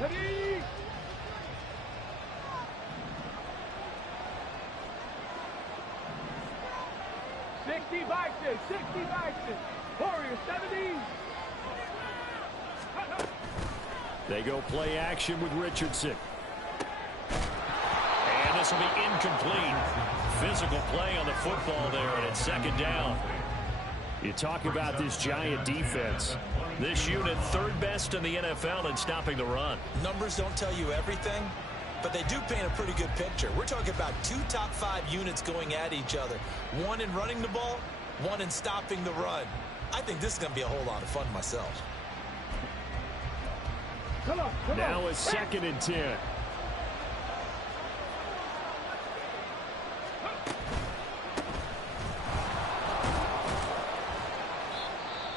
Ready? Sixty Vikings, 60 Vikings. Warriors 70. They go play action with Richardson. And this will be incomplete. Physical play on the football there, and it's second down. You talk about this Giant defense. This unit third best in the NFL in stopping the run. Numbers don't tell you everything, but they do paint a pretty good picture. We're talking about 2 top 5 units going at each other. One in running the ball, one in stopping the run. I think this is going to be a whole lot of fun myself. Now a 2nd and 10.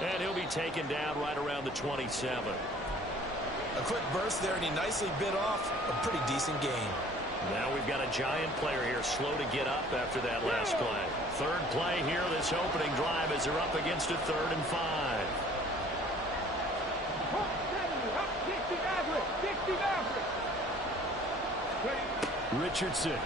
And he'll be taken down right around the 27. A quick burst there, and he nicely bit off a pretty decent gain. Now we've got a Giant player here slow to get up after that last play. Third play here, this opening drive as they're up against a 3rd and 5. Richardson.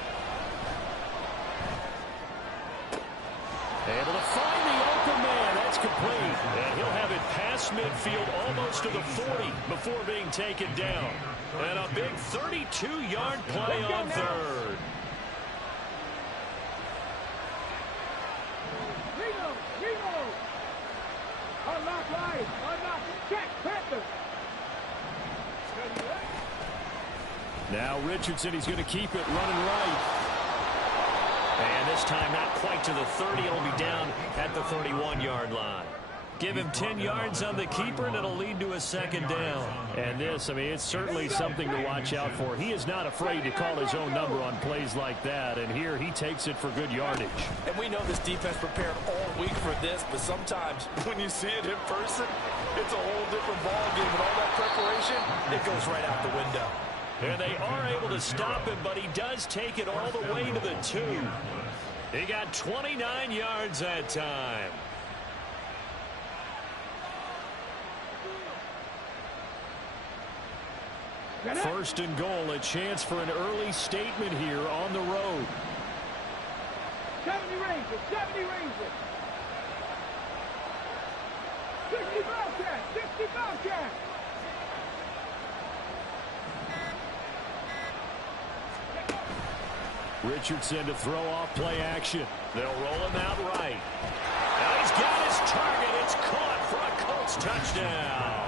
Able to find the open man. That's complete. And he'll have it past midfield almost to the 40 before being taken down. And a big 32-yard play on 3rd. Reno. Unlock line. Unlock. Check. Panther. Now Richardson, he's going to keep it running right. And this time not quite to the 30. It'll be down at the 31-yard line. Give him 10 yards on the keeper, and it'll lead to a 2nd down. And this, I mean, it's certainly something to watch out for. He is not afraid to call his own number on plays like that. And here he takes it for good yardage. And we know this defense prepared all week for this, but sometimes when you see it in person, it's a whole different ballgame. And all that preparation, it goes right out the window. And they are able to stop him, but he does take it all the way to the 2. He got 29 yards that time. First and goal, a chance for an early statement here on the road. 70 Rangers, 70 Rangers. 60 Bobcats, 60 Bobcats. Richardson to throw off play action. They'll roll him out right. Now he's got his target. It's caught for a Colts touchdown.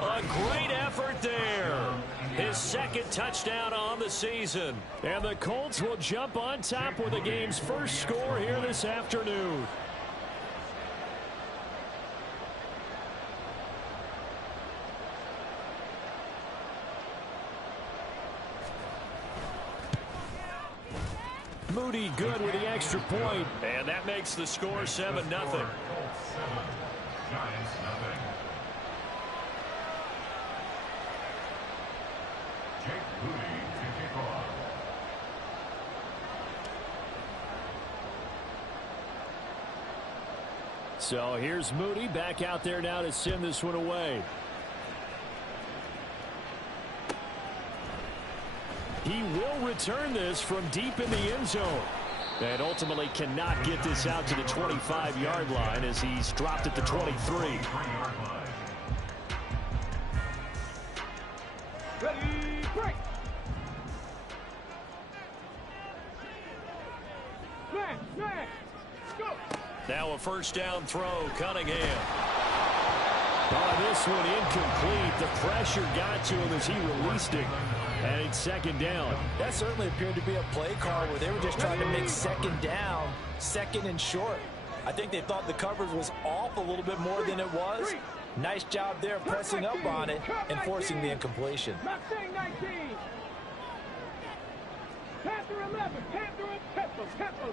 A great effort there. His 2nd touchdown on the season. And the Colts will jump on top with the game's first score here this afternoon. Moody good with the extra point. And that makes the score 7-0. So here's Moody back out there now to send this one away. He will return this from deep in the end zone. And ultimately cannot get this out to the 25-yard line as he's dropped at the 23. Ready, break. Smash. Go. Now a first down throw, Cunningham. Oh, this one incomplete. The pressure got to him as he released it. And it's 2nd down. That certainly appeared to be a play call where they were just trying to make 2nd down, 2nd and short. I think they thought the coverage was off a little bit more than it was. Nice job there pressing up on it and forcing the incompletion. Mustang 19. Panther 11. Tempo.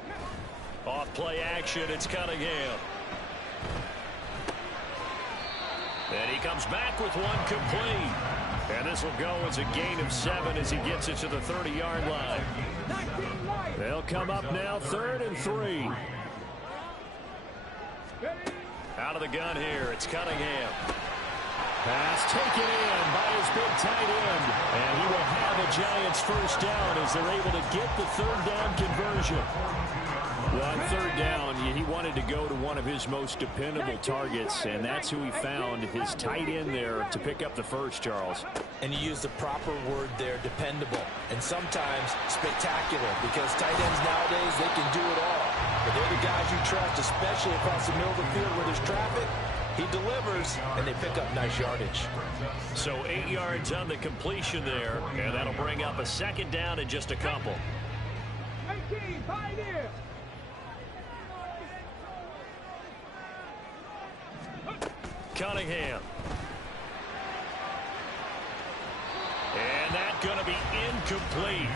Off play action, it's Cunningham. And he comes back with one complete. And this will go as a gain of 7 as he gets it to the 30-yard line. They'll come up now 3rd and 3. Out of the gun here, it's Cunningham. Pass taken in by his big tight end. And he will have a Giants first down as they're able to get the third down conversion. Well, on third down, he wanted to go to one of his most dependable targets, and that's who he found, his tight end there, to pick up the first, Charles. And you use the proper word there, dependable, and sometimes spectacular, because tight ends nowadays, they can do it all. But they're the guys you trust, especially across the middle of the field where there's traffic. He delivers, and they pick up nice yardage. So 8 yards on the completion there, and that'll bring up a second down in just a couple. 18, Pioneer. Cunningham. And that's going to be incomplete.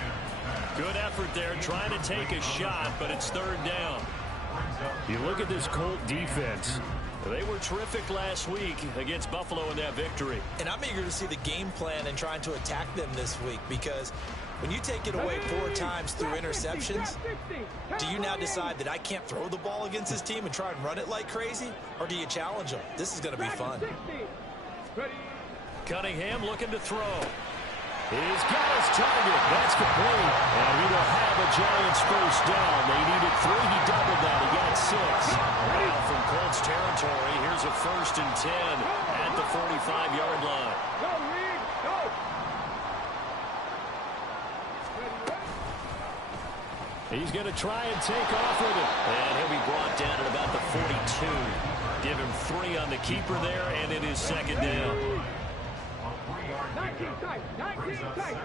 Good effort there trying to take a shot, but it's third down. You look at this Colt defense. They were terrific last week against Buffalo in that victory. And I'm eager to see the game plan and trying to attack them this week, because when you take it away 4 times through interceptions, do you now decide that I can't throw the ball against this team and try and run it like crazy? Or do you challenge them? This is going to be fun. Cunningham looking to throw. He's got his target. That's complete. And he will have a Giants first down. They needed 3. He doubled that. He got 6. Now from Colts territory, here's a 1st and 10 at the 45-yard line. Go, Reed, go. He's going to try and take off with it. And he'll be brought down at about the 42. Give him 3 on the keeper there, and it is second down. 19 tight, 19 tight.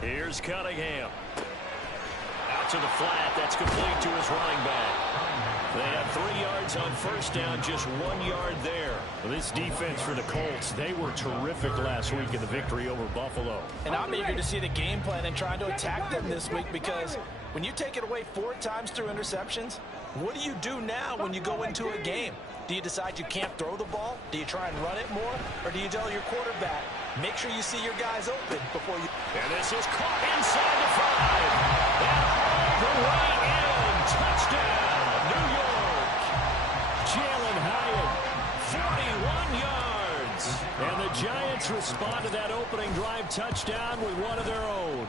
Here's Cunningham. Out to the flat. That's complete to his running back. They have 3 yards on first down, just 1 yard there. Well, this defense for the Colts, they were terrific last week in the victory over Buffalo. And I'm eager to see the game plan and trying to attack them this week, because when you take it away 4 times through interceptions, what do you do now when you go into a game? Do you decide you can't throw the ball? Do you try and run it more? Or do you tell your quarterback, make sure you see your guys open before you... And this is caught inside the 5. And all the way in. Touchdown, New York. Jalen Hyatt, 41 yards. And the Giants respond to that opening drive touchdown with one of their own.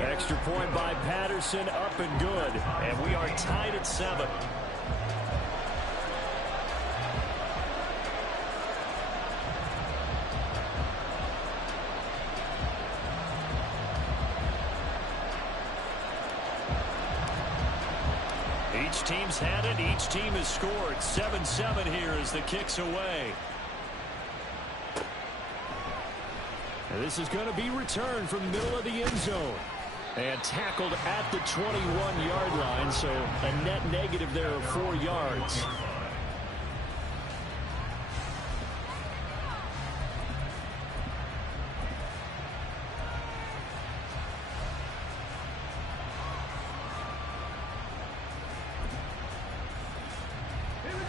Extra point by Patterson, up and good. And we are tied at 7. Each team's had it. Each team has scored. 7-7 here as the kick's away. And this is going to be returned from the middle of the end zone. And tackled at the 21-yard line, so a net negative there of 4 yards.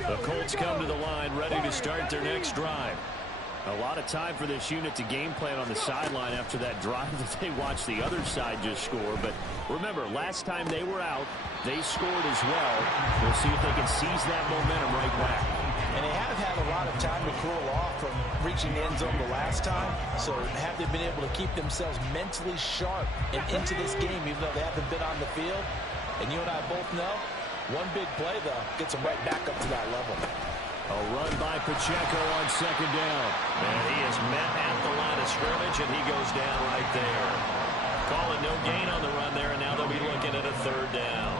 The Colts come to the line ready to start their next drive. A lot of time for this unit to game plan on the sideline after that drive that they watched the other side just score. But remember, last time they were out, they scored as well. We'll see if they can seize that momentum right back. And they have had a lot of time to cool off from reaching the end zone the last time. So have they been able to keep themselves mentally sharp and into this game, even though they haven't been on the field? And you and I both know, one big play, though, gets them right back up to that level. A run by Pacheco on second down. And he is met at the line of scrimmage, and he goes down right there. Calling no gain on the run there, and now they'll be looking at a third down.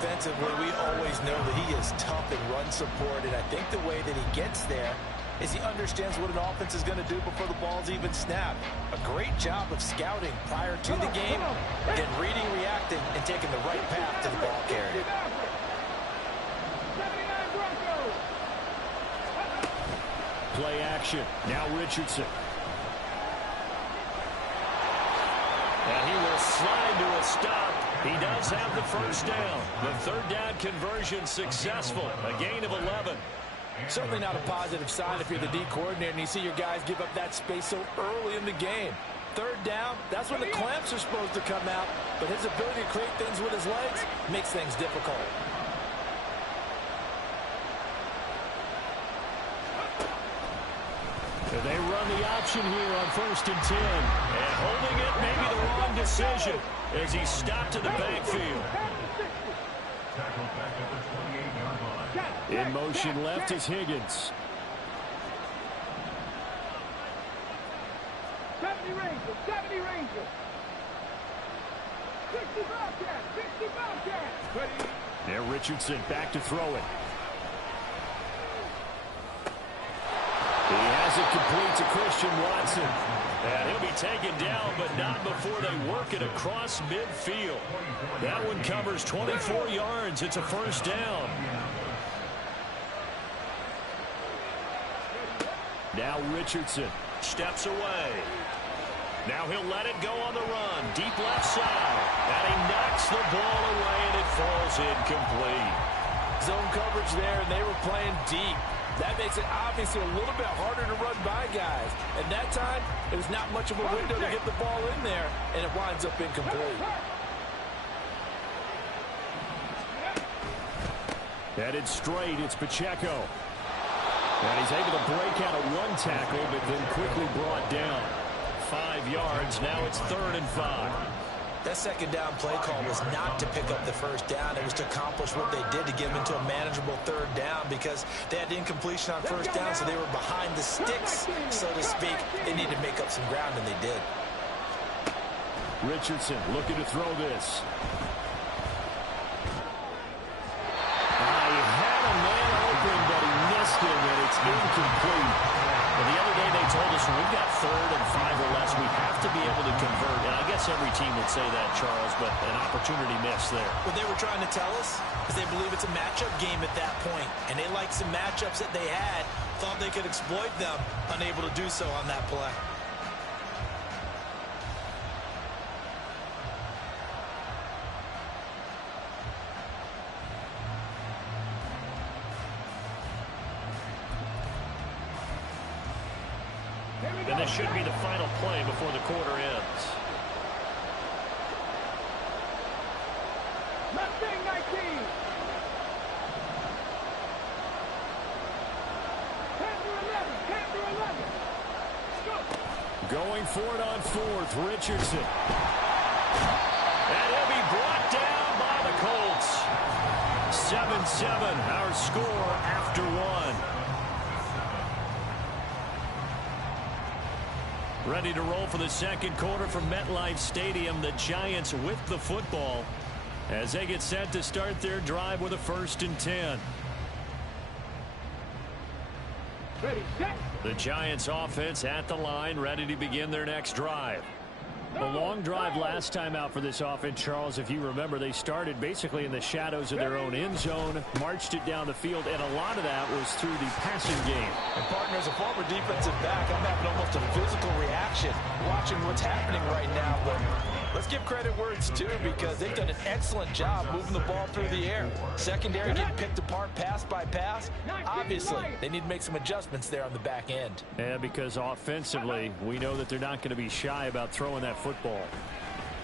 Defensively, we always know that he is tough in run support, and I think the way that he gets there is he understands what an offense is going to do before the ball's even snapped. A great job of scouting prior to the game, then reading, reacting, and taking the right path to the ball carrier. Play action. Now Richardson. And he will slide to a stop. He does have the first down. The third down conversion successful. A gain of 11. Certainly not a positive sign if you're the D coordinator and you see your guys give up that space so early in the game. Third down, that's when the clamps are supposed to come out. But his ability to create things with his legs makes things difficult. They run the option here on 1st and 10. And holding it, maybe the wrong decision as he stopped in the backfield. In motion left is Higgins. 70 Rangers, 70 Rangers. 60 Bobcats, 60 Bobcats. Ready. There Richardson back to throw it. He has it complete to Christian Watson. And he'll be taken down, but not before they work it across midfield. That one covers 24 yards. It's a 1st down. Now Richardson steps away. Now he'll let it go on the run. Deep left side. And he knocks the ball away, and it falls incomplete. Zone coverage there, and they were playing deep. That makes it obviously a little bit harder to run by guys. And that time, it was not much of a window to get the ball in there, and it winds up incomplete. Headed straight, it's Pacheco. And he's able to break out of one tackle, but then quickly brought down. 5 yards, now it's 3rd and 5. That 2nd down play call was not to pick up the 1st down. It was to accomplish what they did to get them into a manageable 3rd down because they had incompletion on 1st down, so they were behind the sticks, so to speak. They needed to make up some ground, and they did. Richardson looking to throw this. He had a man open, but he missed him, and it's incomplete. Well, the other day they told us when we've got 3rd and 5 or less, we have to be able to convert. And I guess every team would say that, Charles, but an opportunity missed there. What they were trying to tell us is they believe it's a matchup game at that point, and they liked some matchups that they had, thought they could exploit them, unable to do so on that play. And this should be the final play before the quarter ends. Mustang 19. 10-11. Go. Going for it on 4th, Richardson. And he'll be brought down by the Colts. 7-7, our score after 1. Ready to roll for the 2nd quarter from MetLife Stadium. The Giants with the football as they get set to start their drive with a 1st and 10. Ready, set. The Giants offense at the line, ready to begin their next drive. The long drive last time out for this offense, Charles, if you remember, they started basically in the shadows of their own end zone, marched it down the field, and a lot of that was through the passing game. And partner, as a former defensive back, I'm having almost a physical reaction watching what's happening right now. But let's give credit where it's due because they've done an excellent job moving the ball through the air. Secondary getting picked apart pass by pass. Obviously, they need to make some adjustments there on the back end. Yeah, because offensively, we know that they're not going to be shy about throwing that football.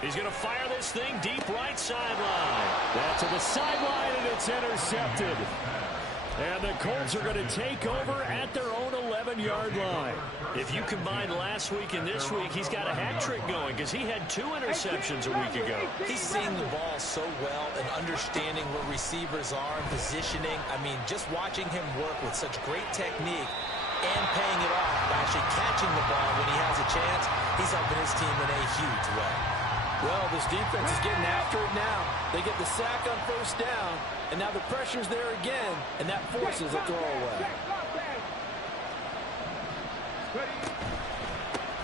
He's going to fire this thing deep right sideline. That's to the sideline, and it's intercepted. And the Colts are going to take over at their own 11-yard line. If you combine last week and this week, he's got a hat trick going because he had 2 interceptions a week ago. He's seeing the ball so well and understanding where receivers are and positioning. I mean, just watching him work with such great technique and paying it off by actually catching the ball when he has a chance, he's helping his team in a huge way. Well, this defense is getting after it now. They get the sack on 1st down, and now the pressure's there again, and that forces a throwaway.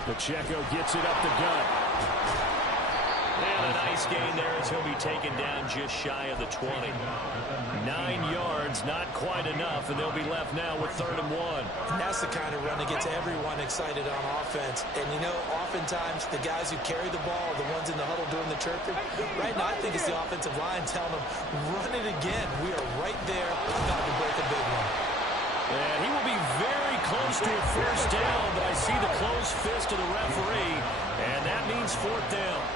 Pacheco gets it up the gut. And a nice gain there as he'll be taken down just shy of the 20. 9 yards, not quite enough, and they'll be left now with 3rd and 1. And that's the kind of run that gets everyone excited on offense. And, you know, oftentimes the guys who carry the ball are the ones in the huddle doing the chirping. Right now, I think it's the offensive line telling them, run it again. We are right there, about to break a big one. And he will be very close to a 1st down, but I see the closed fist of the referee, and that means 4th down.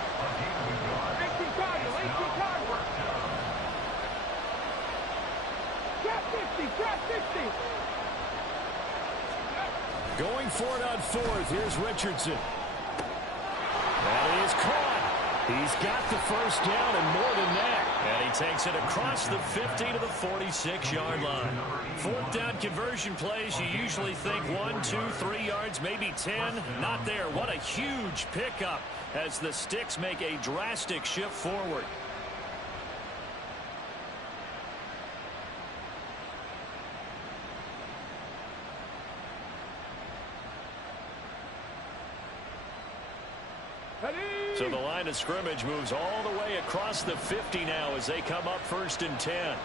Going for it on fourth. Here's Richardson. That is caught. He's got the first down and more than that. And he takes it across the 50 to the 46-yard line. Fourth down conversion plays, you usually think 1, 2, 3 yards, maybe 10. Not there. What a huge pickup as the Sticks make a drastic shift forward. So the line of scrimmage moves all the way across the 50 now as they come up 1st and 10.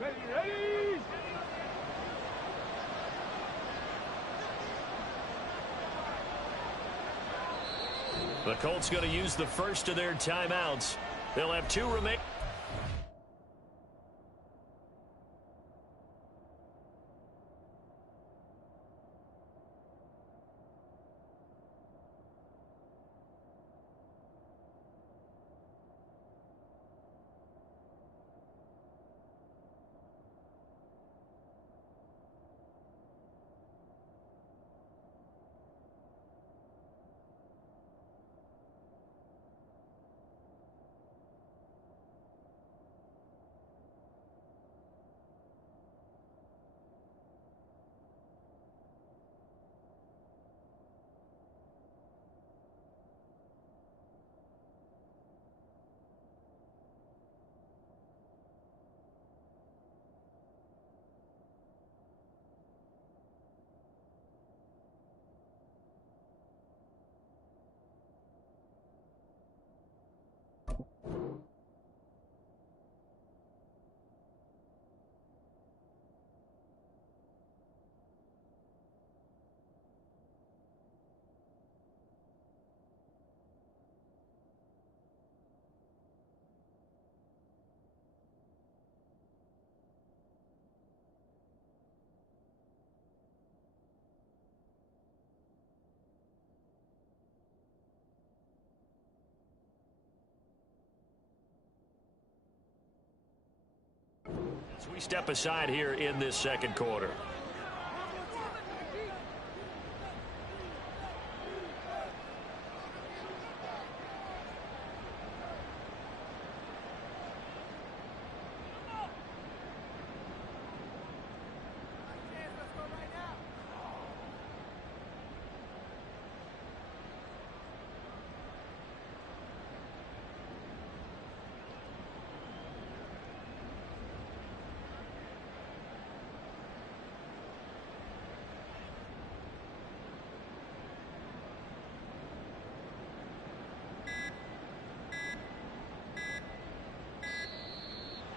Ready! The Colts going to use the first of their timeouts. They'll have 2 remaining. As we step aside here in this second quarter.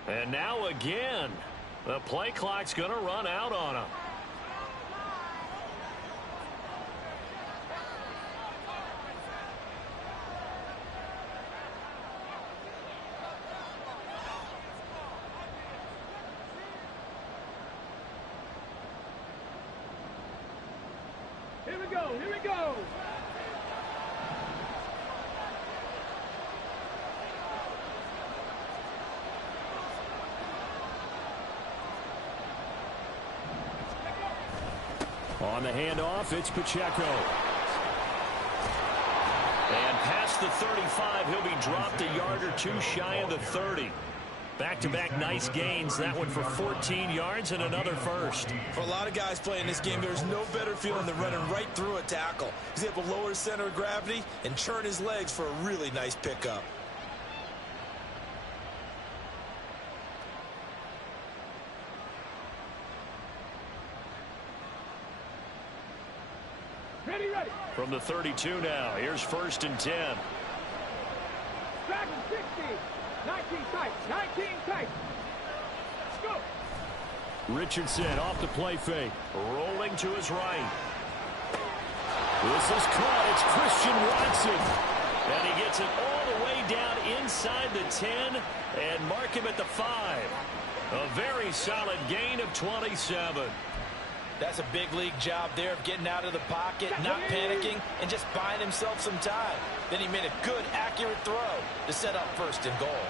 And now again, the play clock's going to run out on them. Here we go, here we go! On the handoff, it's Pacheco. And past the 35, he'll be dropped a yard or 2 shy of the 30. Back-to-back nice gains. That one for 14 yards and another first. For a lot of guys playing this game, there's no better feeling than running right through a tackle. He's able to lower his center of gravity and churn his legs for a really nice pickup. Ready, ready. From the 32 now, here's 1st and 10. Dragon 60. 19 tight. 19 tight. Let's go. Richardson off the play fake. Rolling to his right. This is caught. It's Christian Watson. And he gets it all the way down inside the 10 and mark him at the 5. A very solid gain of 27. That's a big league job there of getting out of the pocket, not panicking, and just buying himself some time. Then he made a good, accurate throw to set up 1st and goal.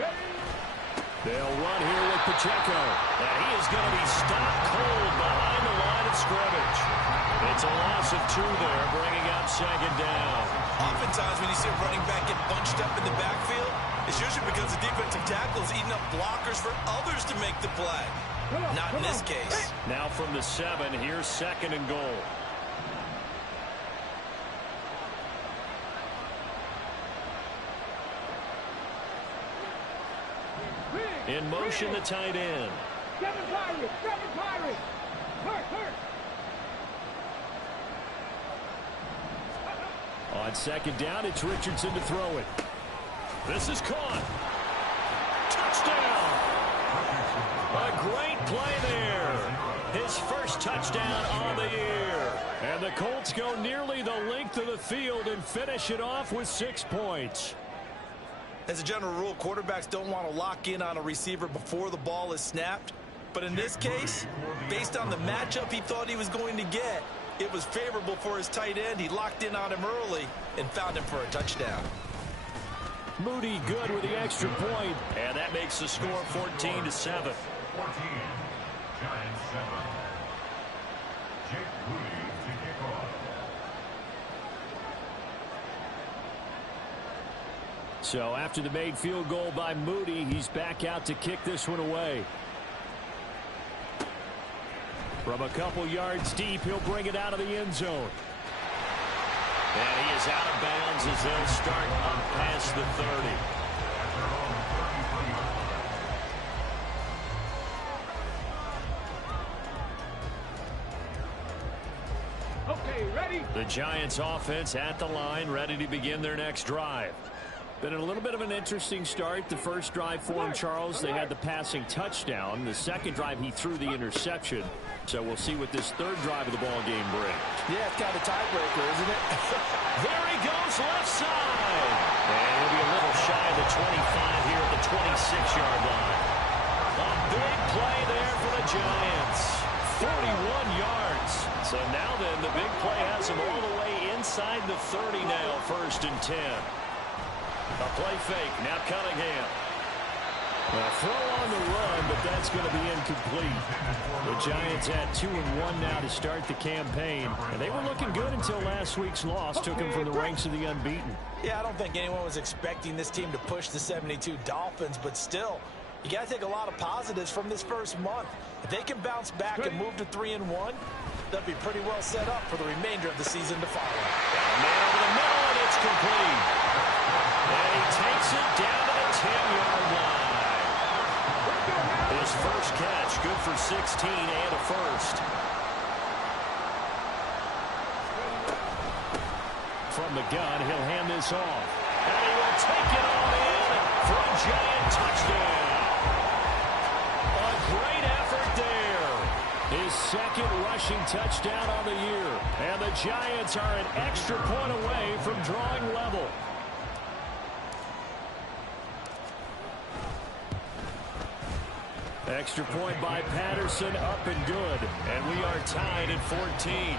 They'll run here with Pacheco. And he is going to be stopped cold behind the line of scrimmage. It's a loss of 2 there, bringing up 2nd down. Oftentimes when you see a running back get bunched up in the backfield, it's usually because the defensive tackle is eating up blockers for others to make the play. Not in this case. Now from the 7, here's 2nd and goal. In motion, the tight end. 7 Pirates. 7 Pirates. Hurt. On 2nd down, it's Richardson to throw it. This is caught. Touchdown. A great play there. His first touchdown on the year. And the Colts go nearly the length of the field and finish it off with 6 points. As a general rule, quarterbacks don't want to lock in on a receiver before the ball is snapped. But in this case, based on the matchup he thought he was going to get, it was favorable for his tight end. He locked in on him early and found him for a touchdown. Moody good with the extra point. And that makes the score 14-7. 14. Giants 7. Jake Moody to kick off. So after the made field goal by Moody, he's back out to kick this one away. From a couple yards deep, he'll bring it out of the end zone. And he is out of bounds as they'll start on past the 30. Okay, ready. The Giants offense at the line, ready to begin their next drive. Been a little bit of an interesting start. The first drive for him, Charles, they had the passing touchdown. The second drive, he threw the interception. So we'll see what this third drive of the ball game brings. Yeah, it's kind of a tiebreaker, isn't it? There he goes, left side. And he'll be a little shy of the 25 here at the 26-yard line. A big play there for the Giants. 41 yards. So now then, the big play has him all the way inside the 30 now, 1st and 10. A play fake. Now Cunningham. A throw on the run, but that's going to be incomplete. The Giants had 2-1 now to start the campaign. And they were looking good until last week's loss took them from the ranks of the unbeaten. Yeah, I don't think anyone was expecting this team to push the 72 Dolphins, but still, you got to take a lot of positives from this first month. If they can bounce back and move to 3-1, they'll be pretty well set up for the remainder of the season to follow. Man over the middle, and it's complete. And he takes it down to the 10-yard line. His first catch, good for 16 and a first. From the gun, he'll hand this off. And he will take it all in for a Giant touchdown. A great effort there. His second rushing touchdown on the year. And the Giants are an extra point away from drawing level. Extra point by Patterson, up and good. And we are tied at 14.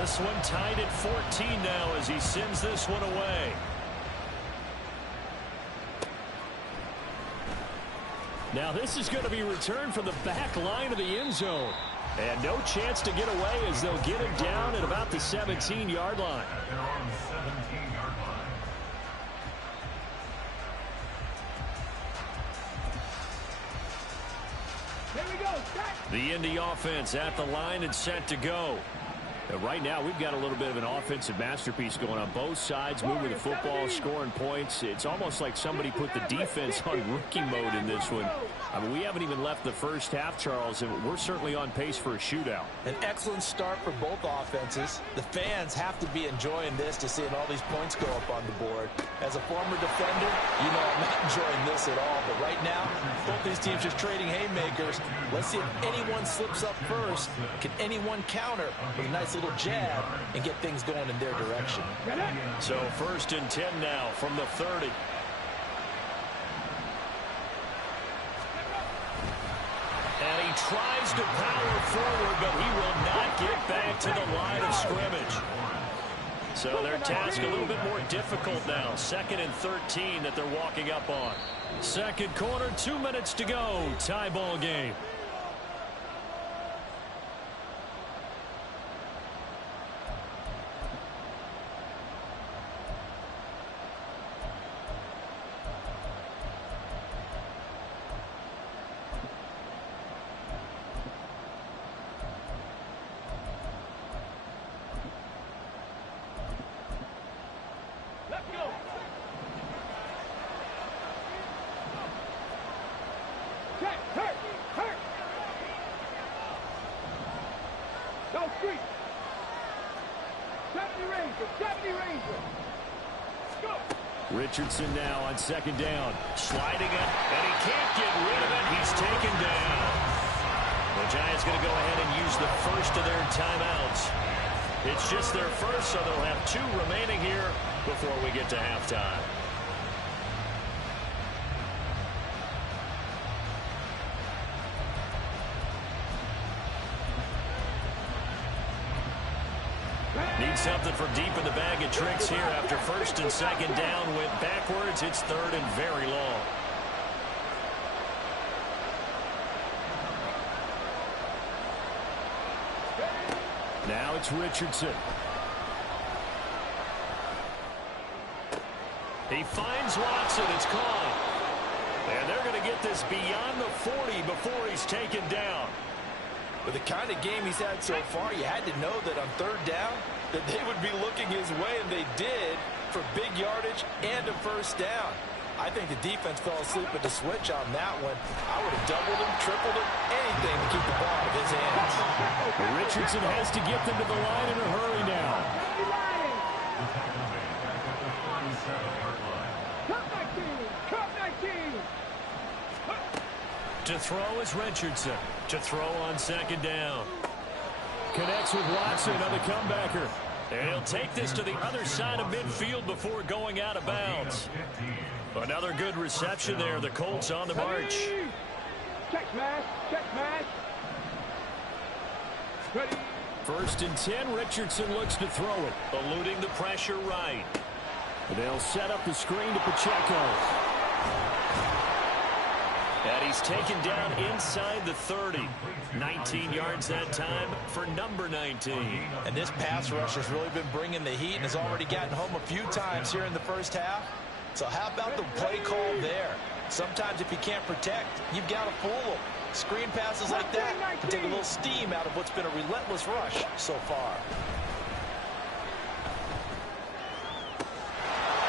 This one tied at 14 now as he sends this one away. Now this is going to be returned from the back line of the end zone. And no chance to get away as they'll get him down at about the 17-yard line. At their own 17-yard line. Here we go. Start. The Indy offense at the line and set to go. Right now, we've got a little bit of an offensive masterpiece going on both sides, moving the football, scoring points. It's almost like somebody put the defense on rookie mode in this one. I mean, we haven't even left the first half, Charles, and we're certainly on pace for a shootout. An excellent start for both offenses. The fans have to be enjoying this to seeing all these points go up on the board. As a former defender, you know I'm not enjoying this at all. But right now, both these teams just trading haymakers. Let's see if anyone slips up first. Can anyone counter with a nice little jab and get things going in their direction? So 1st and 10 now from the 30. And he tries to power forward, but he will not get back to the line of scrimmage. So their task a little bit more difficult now. 2nd and 13 that they're walking up on. Second quarter, 2 minutes to go. Tie ball game. Richardson now on 2nd down. Sliding it, and he can't get rid of it. He's taken down. The Giants going to go ahead and use the first of their timeouts. It's just their first, so they'll have 2 remaining here before we get to halftime. Need something from deep in the bag of tricks here after 1st and 2nd down. Went backwards. It's 3rd and very long. Now it's Richardson. He finds Watson. It's caught. And they're going to get this beyond the 40 before he's taken down. With the kind of game he's had so far, you had to know that on 3rd down that they would be looking his way, and they did, for big yardage and a 1st down. I think the defense fell asleep at the switch on that one. I would have doubled him, tripled him, anything to keep the ball out of his hands. Richardson has to get them to the line in a hurry now. To throw is Richardson. To throw on 2nd down. Connects with Watson on the comebacker. And he'll take this to the other side of midfield before going out of bounds. Another good reception there. The Colts on the march. Check smash. Check smash. Ready. 1st and 10. Richardson looks to throw it. Eluding the pressure right. They'll set up the screen to Pacheco. And he's taken down inside the 30. 19 yards that time for number 19. And this pass rush has really been bringing the heat and has already gotten home a few times here in the 1st half. So how about the play call there? Sometimes if you can't protect, you've got to fool them. Screen passes like that can take a little steam out of what's been a relentless rush so far.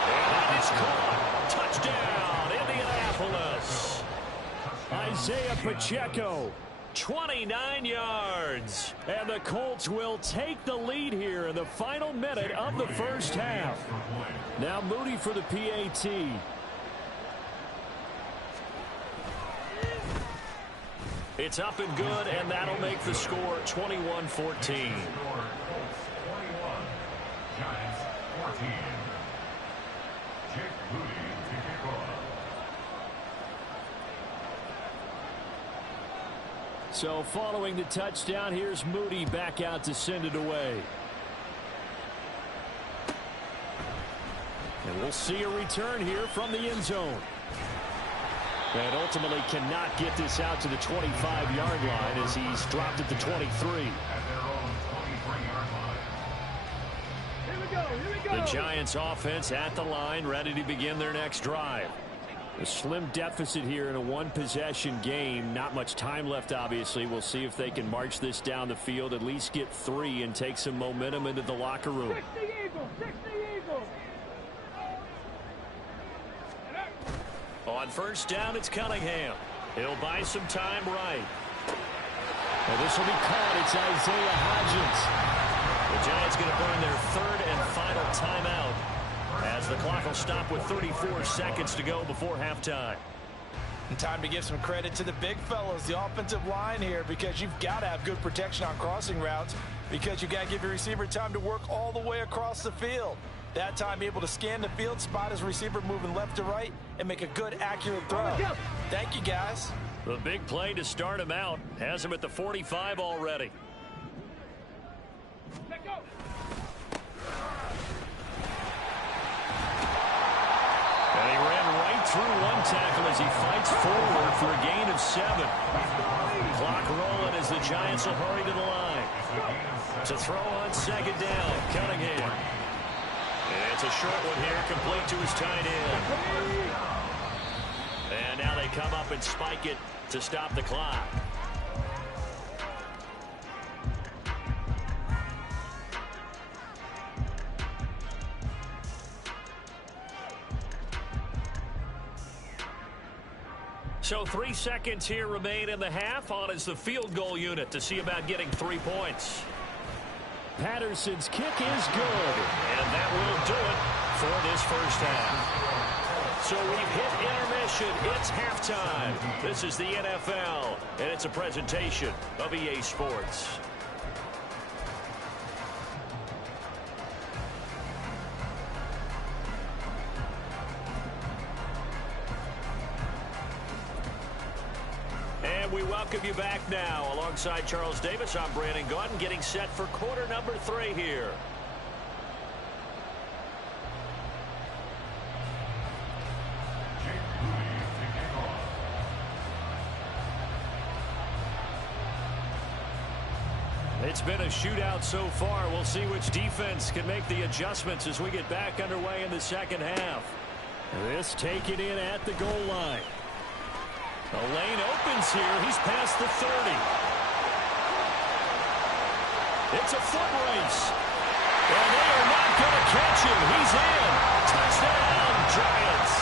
And it's caught. Touchdown, Indianapolis. Isaiah Pacheco, 29 yards. And the Colts will take the lead here in the final minute of the 1st half. Now Moody for the PAT. It's up and good, and that'll make the score 21-14. 21, Giants 14. Jake Moody to kick off. So following the touchdown, here's Moody back out to send it away. And we'll see a return here from the end zone. And ultimately cannot get this out to the 25-yard line as he's dropped at the 23. At their own 23-yard line. Here we go, here we go. The Giants offense at the line, ready to begin their next drive. A slim deficit here in a one-possession game. Not much time left, obviously. We'll see if they can march this down the field, at least get 3 and take some momentum into the locker room. 60 Eagles, 60 Eagles. On first down, it's Cunningham. He'll buy some time right. And this will be caught. It's Isaiah Hodgins. The Giants going to burn their 3rd and final timeout as the clock will stop with 34 seconds to go before halftime. And time to give some credit to the big fellows, the offensive line here, because you've got to have good protection on crossing routes, because you've got to give your receiver time to work all the way across the field. That time, able to scan the field, spot his receiver moving left to right, and make a good, accurate throw. Thank you, guys. The big play to start him out has him at the 45 already. Let go. And he ran right through one tackle as he fights forward for a gain of 7. Clock rolling as the Giants will hurry to the line. To throw on second down, Cunningham. And it's a short one here, complete to his tight end. And now they come up and spike it to stop the clock. So 3 seconds here remain in the half. On is the field goal unit to see about getting 3 points. Patterson's kick is good. And that will do it for this first half. So we've hit intermission. It's halftime. This is the NFL, and it's a presentation of EA Sports. And we welcome you back now. Alongside Charles Davis, I'm Brandon Gaudin, getting set for quarter number 3 here. It's been a shootout so far. We'll see which defense can make the adjustments as we get back underway in the second half. This taken in at the goal line. The lane opens here. He's past the 30. It's a foot race. And they are not going to catch him. He's in. Touchdown, Giants.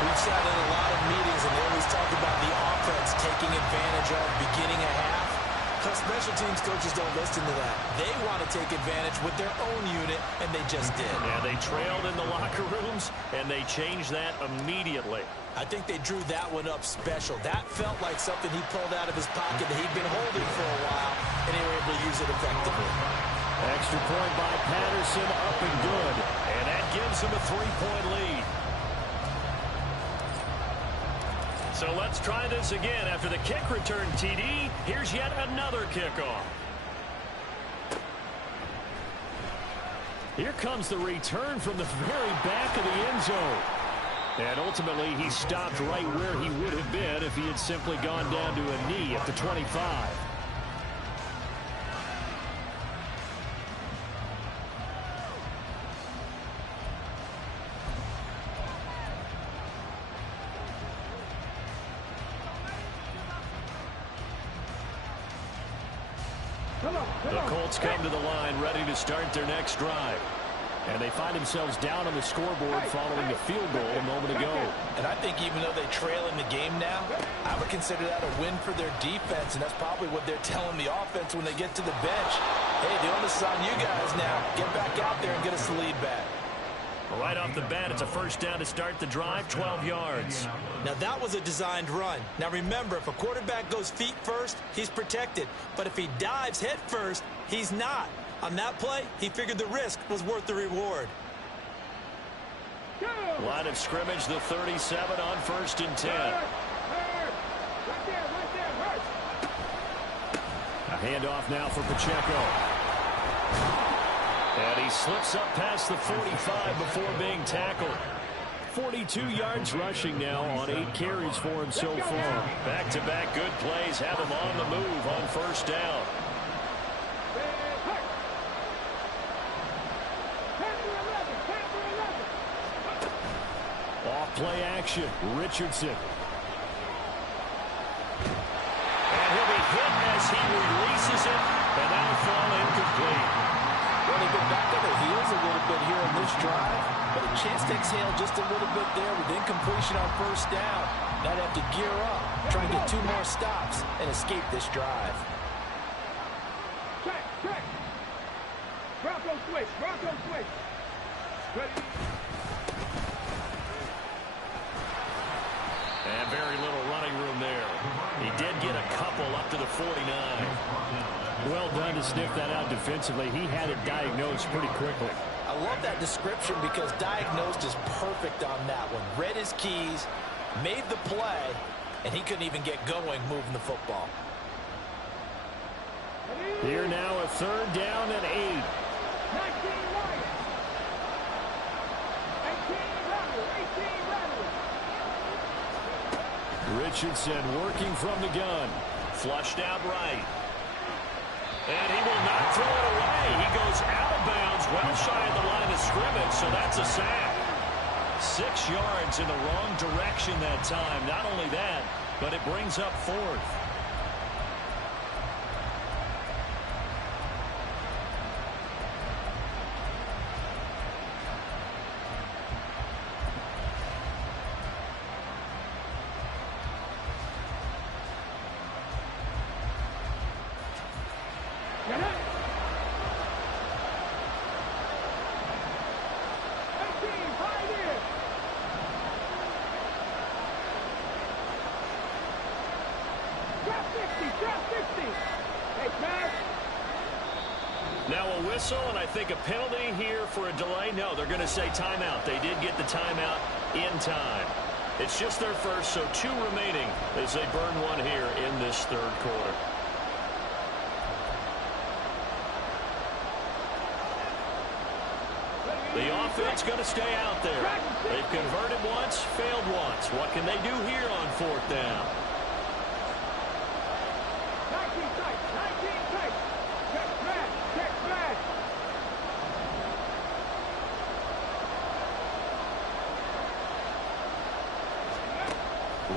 We've sat in a lot of meetings, and they always talk about the offense taking advantage of beginning a half. But special teams coaches don't listen to that. They want to take advantage with their own unit, and they just did. Yeah, they trailed in the locker rooms, and they changed that immediately. I think they drew that one up special. That felt like something he pulled out of his pocket that he'd been holding for a while, and they were able to use it effectively. Extra point by Patterson, up and good. And that gives him a 3-point lead. So let's try this again. After the kick return TD, here's yet another kickoff. Here comes the return from the very back of the end zone. And ultimately, he stopped right where he would have been if he had simply gone down to a knee at the 25. The Colts come to the line ready to start their next drive. And they find themselves down on the scoreboard following the field goal a moment ago. And I think even though they trail in the game now, I would consider that a win for their defense, and that's probably what they're telling the offense when they get to the bench. Hey, the onus is on you guys now. Get back out there and get us the lead back. Right off the bat, it's a first down to start the drive, 12 yards. Now, that was a designed run. Now, remember, if a quarterback goes feet first, he's protected. But if he dives head first, he's not. On that play, he figured the risk was worth the reward. Line of scrimmage, the 37 on 1st and 10. Right there, hurt. A handoff now for Pacheco. And he slips up past the 45 before being tackled. 42 yards rushing now on 8 carries for him so far. Back-to-back good plays have him on the move on first down. Off play action, Richardson. And he'll be hit as he releases it, and that'll fall incomplete. Well, they've been back on their heels a little bit here in this drive, but a chance to exhale just a little bit there with incompletion on first down. Now they have to gear up, try and get 2 more stops, and escape this drive. Check, check. Bronco switch, Bronco switch. Ready? And very little running room there. He did get a couple up to the 49. Well done to sniff that out defensively. He had it diagnosed pretty quickly. I love that description because diagnosed is perfect on that one. Read his keys, made the play, and he couldn't even get going moving the football. Here now a 3rd down and 8. 19 right. 18 rattle, 18 rattle. Richardson working from the gun. Flushed out right. And he will not throw it away. He goes out of bounds, well shy of the line of scrimmage, so that's a sack. 6 yards in the wrong direction that time. Not only that, but it brings up 4th. Get it. 18, hide it. Drop 60, drop 60. Hey, pass. Now a whistle, and I think a penalty here for a delay. No, they're going to say timeout. They did get the timeout in time. It's just their first, so 2 remaining as they burn one here in this 3rd quarter. The offense going to stay out there. They've converted once, failed once. What can they do here on 4th down? 19 tight, 19 tight. Check back, check back.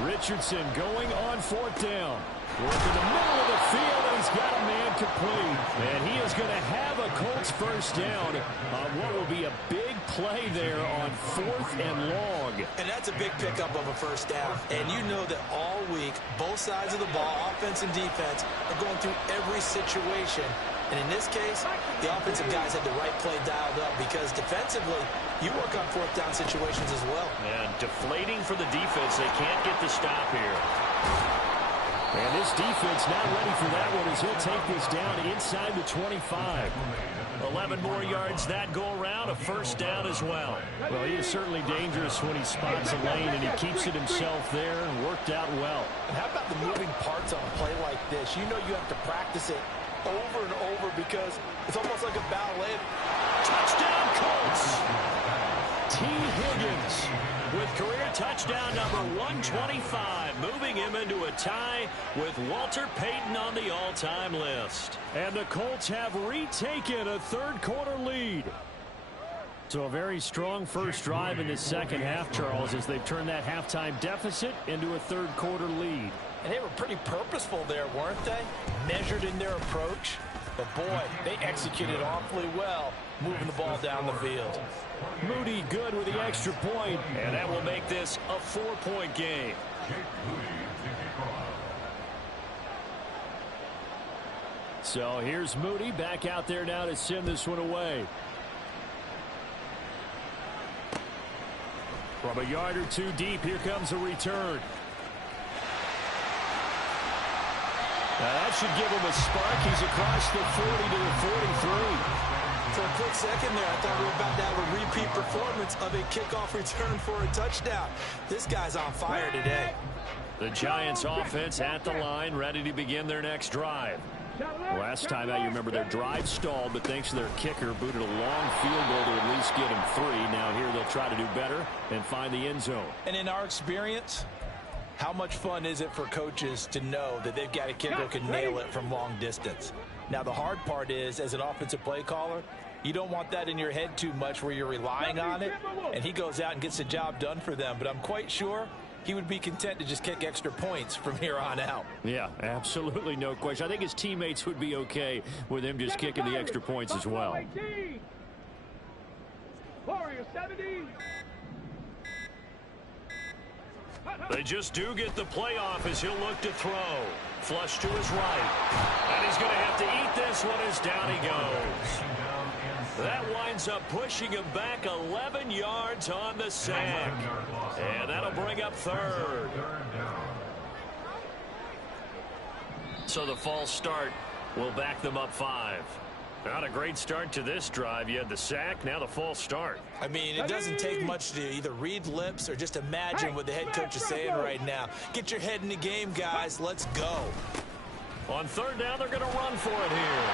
Richardson going on 4th down. Working the middle of the field, and he's got a man complete. And he is going to have a Colts first down on what will be a big play there on 4th and long. And that's a big pickup of a first down. And you know that all week, both sides of the ball, offense and defense, are going through every situation. And in this case, the offensive guys had the right play dialed up because defensively, you work on 4th down situations as well. And deflating for the defense. They can't get the stop here. And this defense not ready for that one as he'll take this down inside the 25. 11 more yards that go around, a first down as well. Well, he is certainly dangerous when he spots a lane, and he keeps it himself there and worked out well. And how about the moving parts on a play like this? You know you have to practice it over and over because it's almost like a ballet. Touchdown, Colts! T. Higgins with career touchdown number 125, moving him into a tie with Walter Payton on the all-time list. And the Colts have retaken a 3rd quarter lead. So a very strong first drive in the second half, Charles, as they've turned that halftime deficit into a 3rd quarter lead. And they were pretty purposeful there, weren't they? Measured in their approach. But boy, they executed awfully well, moving the ball down the field. Moody good with the extra point, and that will make this a 4-point game. So here's Moody back out there now to send this one away. From a yard or 2 deep, here comes a return. Now that should give him a spark. He's across the 40 to the 43. For a quick second there, I thought we were about to have a repeat performance of a kickoff return for a touchdown. This guy's on fire today. The Giants offense at the line, ready to begin their next drive. Last time out, you remember their drive stalled, but thanks to their kicker, booted a long field goal to at least get him 3. Now here they'll try to do better and find the end zone. And in our experience, how much fun is it for coaches to know that they've got a kicker who can nail it from long distance? Now, the hard part is, as an offensive play caller, you don't want that in your head too much where you're relying on it, and he goes out and gets the job done for them. But I'm quite sure he would be content to just kick extra points from here on out. Yeah, absolutely, no question. I think his teammates would be okay with him just kicking the extra points as well. Warrior 70. They just do get the playoff as he'll look to throw. Flush to his right. And he's going to have to eat this one as down he goes. That winds up pushing him back 11 yards on the sack. And that'll bring up 3rd. So the false start will back them up 5. Not a great start to this drive. You had the sack, now the false start. I mean, it doesn't take much to either read lips or just imagine what the head coach is saying right now. Get your head in the game, guys. Let's go. On 3rd down, they're going to run for it here.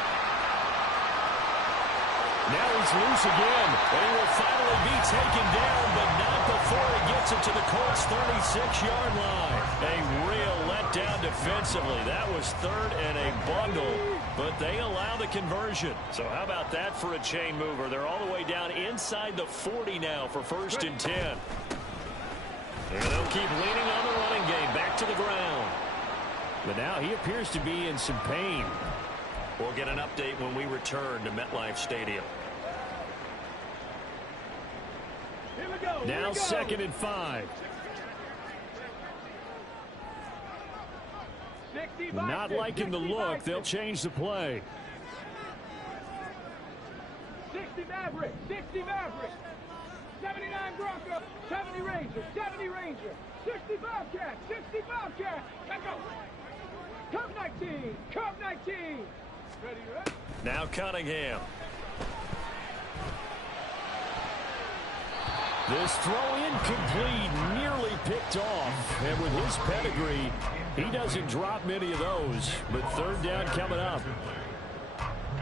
Now he's loose again, and he will finally be taken down, but not before he gets it to the Colts' 36-yard line. A real letdown defensively. That was 3rd and a bundle, but they allow the conversion. So how about that for a chain mover? They're all the way down inside the 40 now for 1st and 10. And they'll keep leaning on the running game, back to the ground. But now he appears to be in some pain. We'll get an update when we return to MetLife Stadium. Now 2nd and 5. Not liking the look. They'll change the play. 60 Maverick, 60 Maverick, 79 Bronco, 70 Ranger, 70 Ranger, 60 Bobcat, 60 Bobcat, and go. Cub 19, Cub 19. Ready, right? Now Cunningham. This throw incomplete, nearly picked off. And with his pedigree, he doesn't drop many of those. But 3rd down coming up.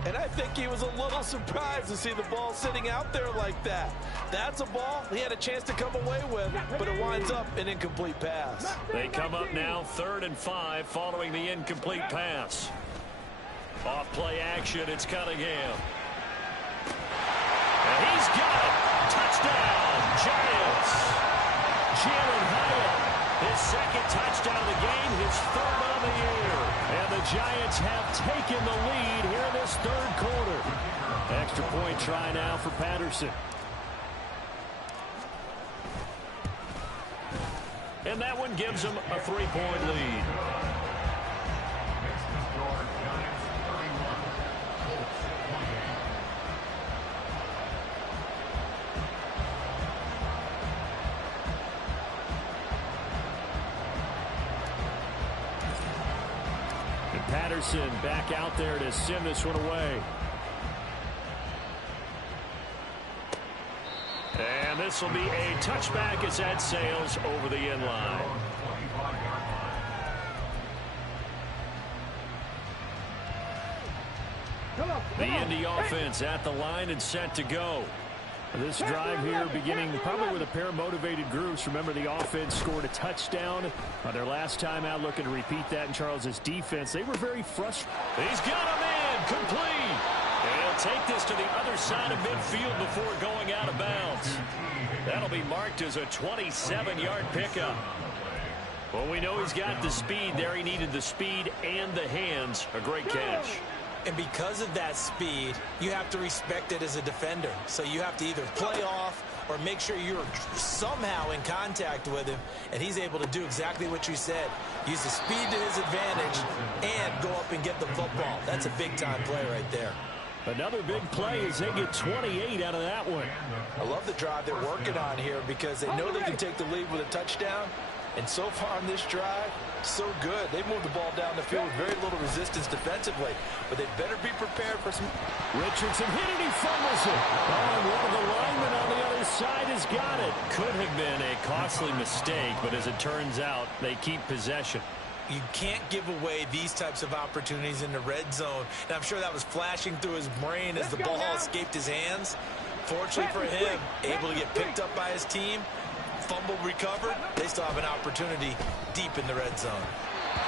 And I think he was a little surprised to see the ball sitting out there like that. That's a ball he had a chance to come away with, but it winds up an incomplete pass. They come up now 3rd and 5 following the incomplete pass. Off play action, it's Cunningham. And he's got it. Touchdown, Giants. Jalen Hyatt, his 2nd touchdown of the game, his 3rd of the year. And the Giants have taken the lead here in this 3rd quarter. Extra point try now for Patterson. And that one gives them a 3-point lead. Patterson back out there to send this one away. And this will be a touchback as that sails over the end line. The Indy offense at the line and set to go. This drive here beginning probably with a pair of motivated groups. Remember, the offense scored a touchdown on their last time out, looking to repeat that in Charles's defense. They were very frustrated. He's got him in, complete. And he'll take this to the other side of midfield before going out of bounds. That'll be marked as a 27-yard pickup. Well, we know he's got the speed there. He needed the speed and the hands. A great catch. And because of that speed, you have to respect it as a defender. So you have to either play off or make sure you're somehow in contact with him, and he's able to do exactly what you said. Use the speed to his advantage and go up and get the football. That's a big-time play right there. Another big play as they get 28 out of that one. I love the drive they're working on here because they know they can take the lead with a touchdown. And so far on this drive, so good. They moved the ball down the field with very little resistance defensively. But they better be prepared for some... Richardson hit it, he fumbles it. Oh, and one of the linemen on the other side has got it. Could have been a costly mistake, but as it turns out, they keep possession. You can't give away these types of opportunities in the red zone. And I'm sure that was flashing through his brain as the ball escaped his hands. Fortunately for him, able to get picked up by his team, fumble recovered. They still have an opportunity deep in the red zone.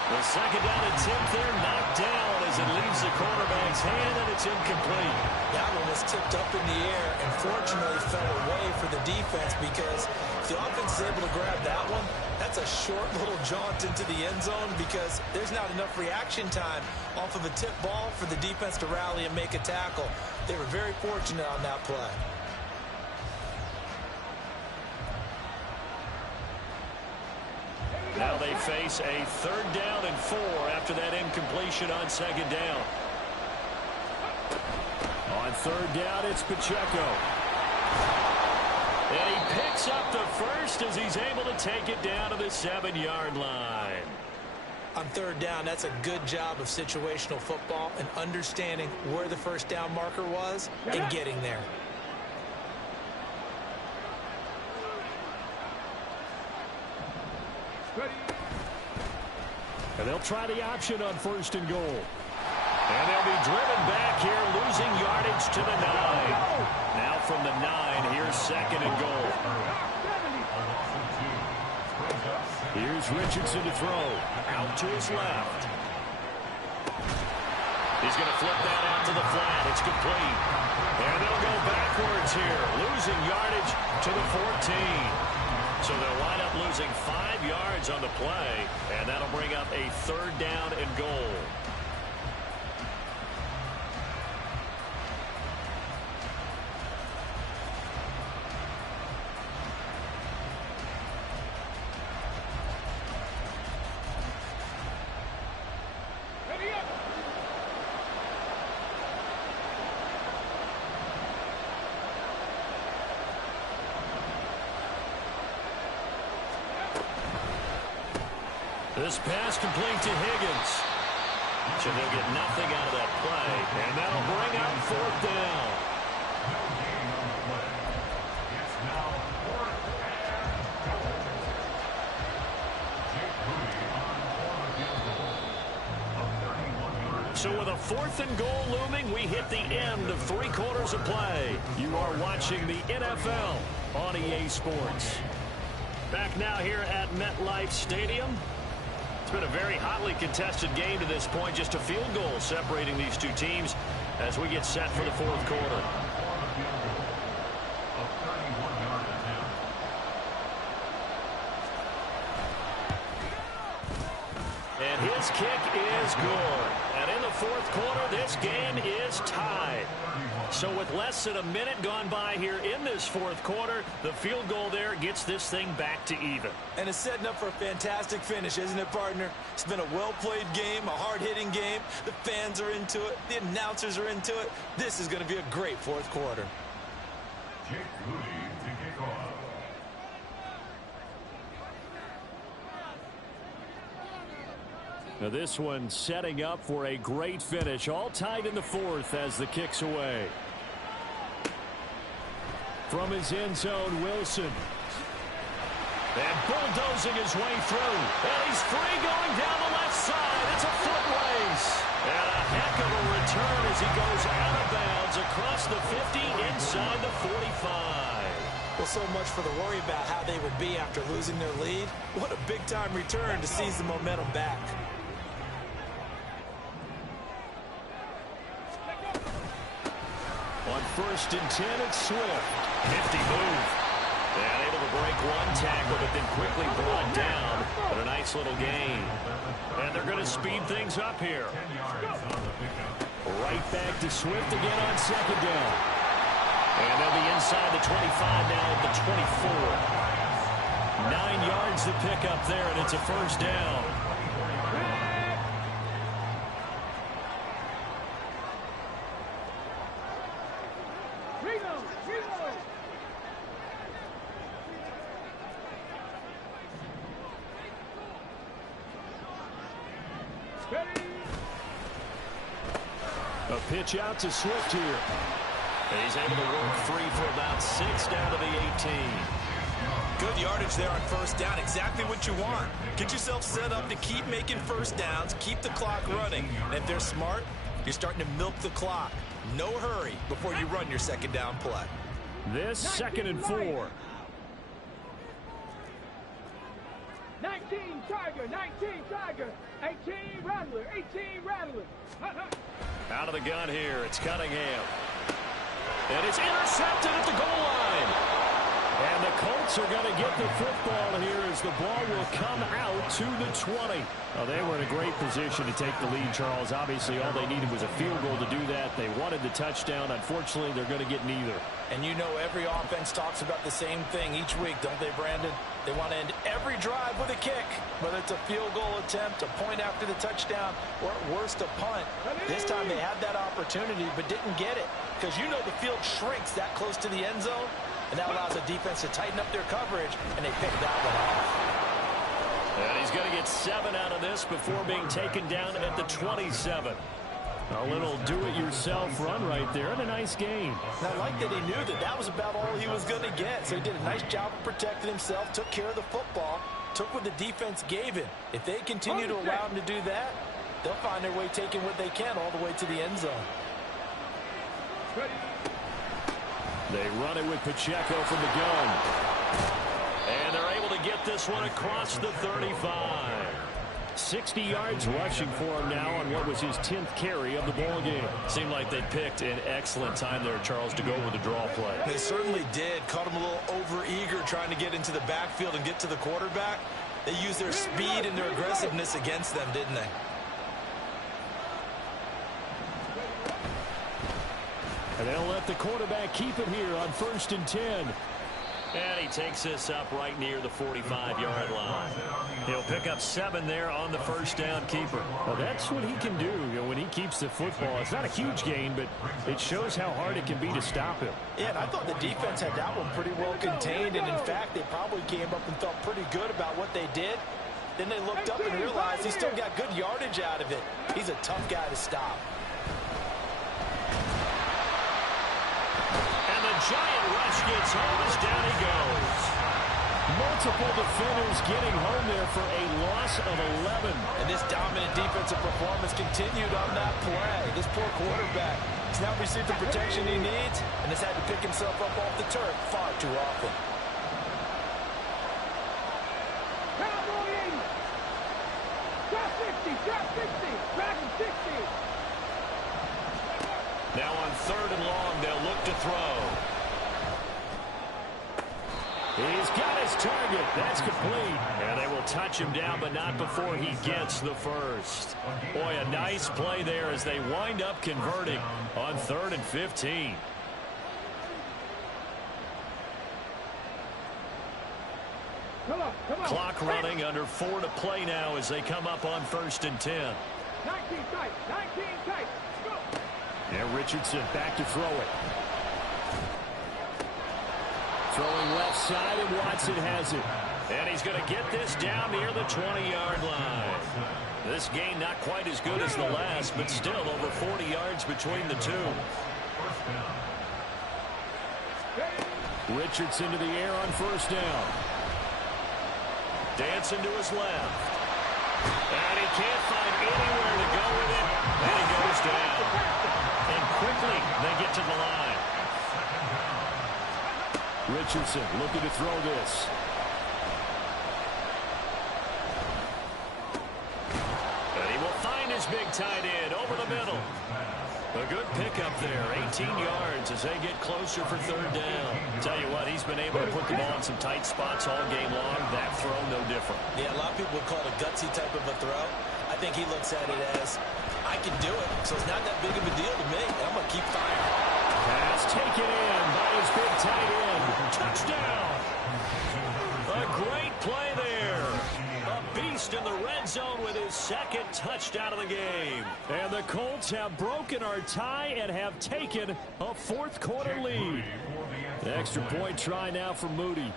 The second down attempt there knocked down as it leaves the quarterback's hand, and it's incomplete. That one was tipped up in the air and fortunately fell away for the defense, because if the offense is able to grab that one, that's a short little jaunt into the end zone, because there's not enough reaction time off of a tip ball for the defense to rally and make a tackle. They were very fortunate on that play. Now they face a 3rd down and 4 after that incompletion on 2nd down. On 3rd down, it's Pacheco. And he picks up the first as he's able to take it down to the 7-yard line. On 3rd down, that's a good job of situational football and understanding where the first down marker was and getting there. And they'll try the option on 1st and goal. And they'll be driven back here, losing yardage to the 9. Now from the 9, here's 2nd and goal. Here's Richardson to throw. Out to his left. He's going to flip that out to the flat. It's complete. And they'll go backwards here, losing yardage to the 14. So they'll wind up losing 5 yards on the play, and that'll bring up a 3rd down and goal. This pass complete to Higgins. So they'll get nothing out of that play, and that'll bring up 4th down. So with a 4th and goal looming, we hit the end of 3 quarters of play. You are watching the NFL on EA Sports. Back now here at MetLife Stadium. It's been a very hotly contested game to this point. Just a field goal separating these two teams as we get set for the 4th quarter. And his kick is good. And in the 4th quarter, this game is tied. So with less than a minute gone by here in this 4th quarter, the field goal there gets this thing back to even. And it's setting up for a fantastic finish, isn't it, partner? It's been a well-played game, a hard-hitting game. The fans are into it. The announcers are into it. This is going to be a great 4th quarter. Jake Moody to kick off. Now this one setting up for a great finish. All tied in the 4th as the kick's away. From his end zone, Wilson. And bulldozing his way through. And he's free going down the left side. It's a foot race. And a heck of a return as he goes out of bounds across the 50 inside the 45. Well, so much for the worry about how they would be after losing their lead. What a big-time return to seize the momentum back. On 1st and 10, it's Swift. Nifty move. And able to break one tackle, but then quickly brought down. But a nice little gain. And they're going to speed things up here. Right back to Swift again on 2nd down. And they'll be inside the 25 now at the 24. 9 yards to pick up there, and it's a 1st down. A pitch out to Swift here. And he's able to work free for about 6 down to the 18. Good yardage there on first down. Exactly what you want. Get yourself set up to keep making first downs, keep the clock running. And if they're smart, you're starting to milk the clock. No hurry before you run your second down play. This 2nd and 4. 19 Tiger, 19 Tiger, 18 Rattler, 18 Rattler. Out of the gun here, it's Cunningham. And it's intercepted at the goal line. And the Colts are going to get the football here as the ball will come out to the 20. Well, they were in a great position to take the lead, Charles. Obviously, all they needed was a field goal to do that. They wanted the touchdown. Unfortunately, they're going to get neither. And you know every offense talks about the same thing each week, don't they, Brandon? They want to end every drive with a kick, whether it's a field goal attempt, a point after the touchdown, or at worst, a punt. This time they had that opportunity but didn't get it because you know the field shrinks that close to the end zone. And that allows the defense to tighten up their coverage, and they pick that one off. And he's going to get 7 out of this before being taken down at the 27. A little do-it-yourself run right there, and a nice gain. And I like that he knew that that was about all he was going to get. So he did a nice job of protecting himself, took care of the football, took what the defense gave him. If they continue to allow him to do that, they'll find their way taking what they can all the way to the end zone. They run it with Pacheco from the gun. And they're able to get this one across the 35. 60 yards rushing for him now on what was his 10th carry of the ball game. Seemed like they picked an excellent time there, Charles, to go with the draw play. They certainly did. Caught him a little over-eager trying to get into the backfield and get to the quarterback. They used their speed and their aggressiveness against them, didn't they? And they'll let the quarterback keep it here on 1st and 10. And he takes this up right near the 45-yard line. He'll pick up 7 there on the first down keeper. Well, that's what he can do, when he keeps the football. It's not a huge gain, but it shows how hard it can be to stop him. Yeah, and I thought the defense had that one pretty well contained. And, in fact, they probably came up and felt pretty good about what they did. Then they looked up and realized he still got good yardage out of it. He's a tough guy to stop. Giant rush gets home as down he goes. Multiple defenders getting home there for a loss of 11. And this dominant defensive performance continued on that play. This poor quarterback has now received the protection he needs and has had to pick himself up off the turf far too often. Cowboy 80. Drop 60, drop 60, Dragon 60. Now on 3rd and long, they'll look to throw. He's got his target. That's complete. And they will touch him down, but not before he gets the first. Boy, a nice play there as they wind up converting on 3rd and 15. Come on. Clock running, under 4 to play now as they come up on 1st and 10. 19 tight, 19 tight. Go. And Richardson back to throw it. Throwing left side, and Watson has it. And he's going to get this down near the 20-yard line. This gain not quite as good as the last, but still over 40 yards between the two. Richardson to the air on 1st down. Dancing to his left. And he can't find anywhere to go with it. And he goes down. And quickly they get to the line. Richardson looking to throw this. And he will find his big tight end over the middle. A good pickup there, 18 yards as they get closer for 3rd down. Tell you what, he's been able to put the ball in some tight spots all game long. That throw, no different. Yeah, a lot of people would call it a gutsy type of a throw. I think he looks at it as, I can do it, so it's not that big of a deal to me. I'm going to keep firing. Pass taken in by his big tight end. Touchdown! A great play there. A beast in the red zone with his 2nd touchdown of the game. And the Colts have broken our tie and have taken a 4th quarter lead. The extra point try now for Moody.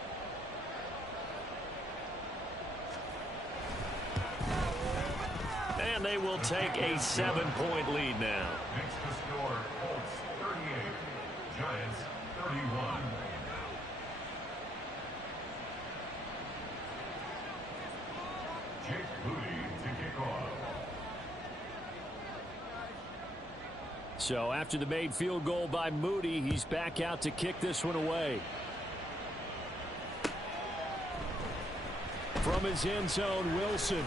And they will take a 7-point lead now. Makes the score Colts 38, Giants 31. Jake Moody to kick off. So after the made field goal by Moody, he's back out to kick this one away. From his end zone, Wilson.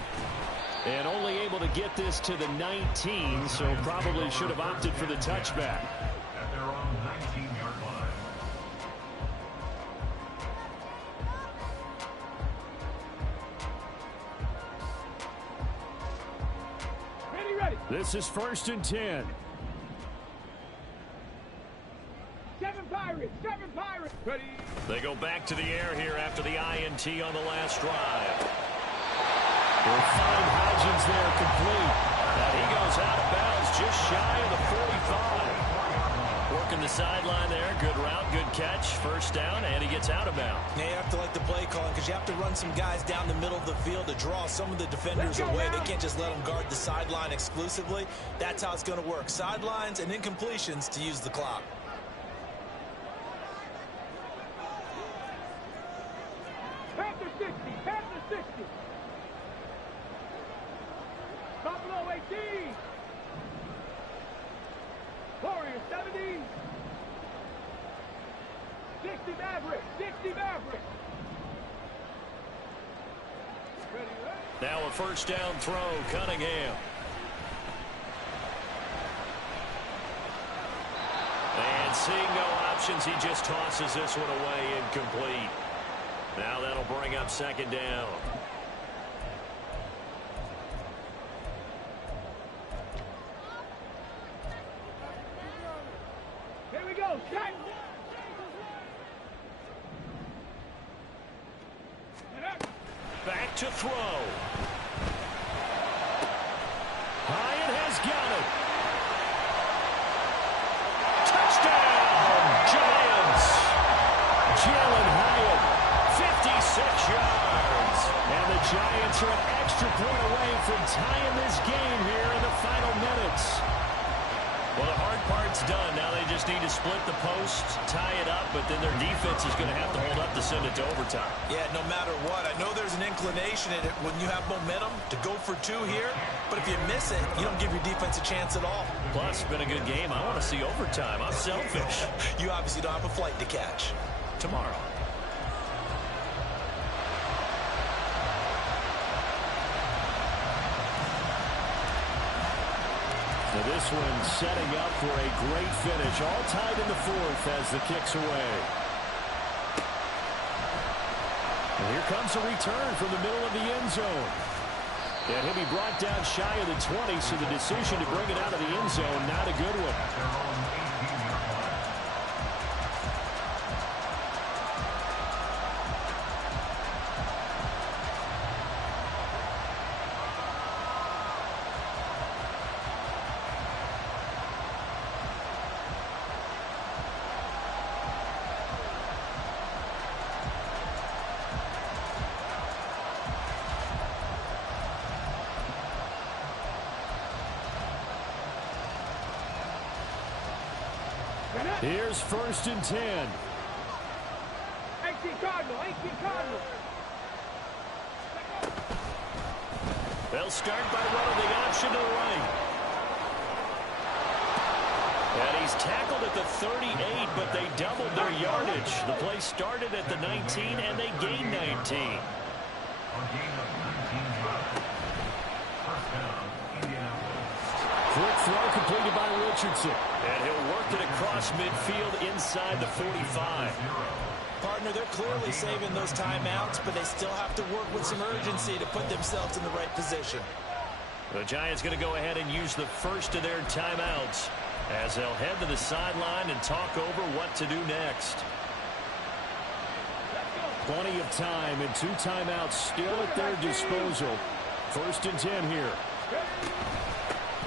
And only able to get this to the 19, so probably should have opted for the touchback. At their own 19-yard line. Ready. This is 1st and 10. 7 Pirates. Ready. They go back to the air here after the INT on the last drive. They'll find Hodgins there complete. And he goes out of bounds just shy of the 45. Working the sideline there. Good route, good catch. First down, and he gets out of bounds. Yeah, you have to like the play calling because you have to run some guys down the middle of the field to draw some of the defenders away. They can't just let them guard the sideline exclusively. That's how it's going to work. Sidelines and incompletions to use the clock. Panther 60. Buffalo 18. Warriors 70. 60 Mavericks. Ready. Now a first down throw, Cunningham. And seeing no options, he just tosses this one away, incomplete. Now that'll bring up 2nd down. Here we go. Set. Back to throw. Hyatt has got it. Touchdown, Giants. Jalen Hyatt, 56 yards. And the Giants are an extra point away from tying this game here in the final minutes. Well, the hard part's done. Now they just need to split the post, tie it up, but then their defense is going to have to hold up to send it to overtime. Yeah, no matter what. I know there's an inclination in it when you have momentum to go for 2 here, but if you miss it, you don't give your defense a chance at all. Plus, it's been a good game. I want to see overtime. I'm selfish. You obviously don't have a flight to catch. Tomorrow. So this one setting up for a great finish. All tied in the 4th as the kick's away. And here comes a return from the middle of the end zone. And he'll be brought down shy of the 20, so the decision to bring it out of the end zone, not a good one. At their own 18-yard line. Here's 1st and 10. 18 Cardinal. They'll start by running the option to the right. And he's tackled at the 38, but they doubled their yardage. The play started at the 19, and they gained 19. On gain of 19 yards. First down, Indianapolis. Quick throw completed by Richardson. And he'll work it across midfield inside the 45. Partner, they're clearly saving those timeouts, but they still have to work with some urgency to put themselves in the right position. The Giants going to go ahead and use the first of their timeouts as they'll head to the sideline and talk over what to do next. Plenty of time and 2 timeouts still at their disposal. 1st and 10 here.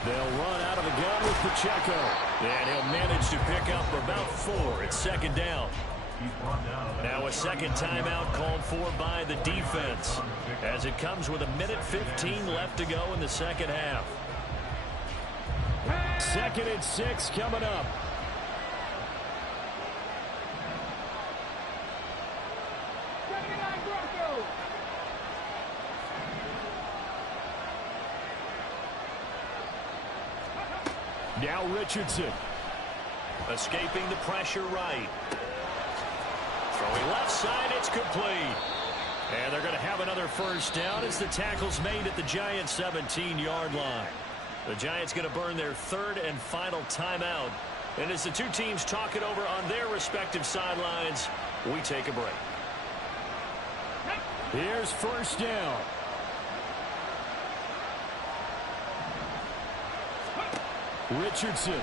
They'll run out of the gun with Pacheco. And he'll manage to pick up about 4. It's 2nd down. Now a second timeout called for by the defense as it comes with 1:15 left to go in the second half. 2nd and 6 coming up. Now Richardson. Escaping the pressure right. Throwing left side, it's complete. And they're going to have another first down as the tackle's made at the Giants' 17-yard line. The Giants going to burn their third and final timeout. And as the two teams talk it over on their respective sidelines, we take a break. Here's first down. Richardson.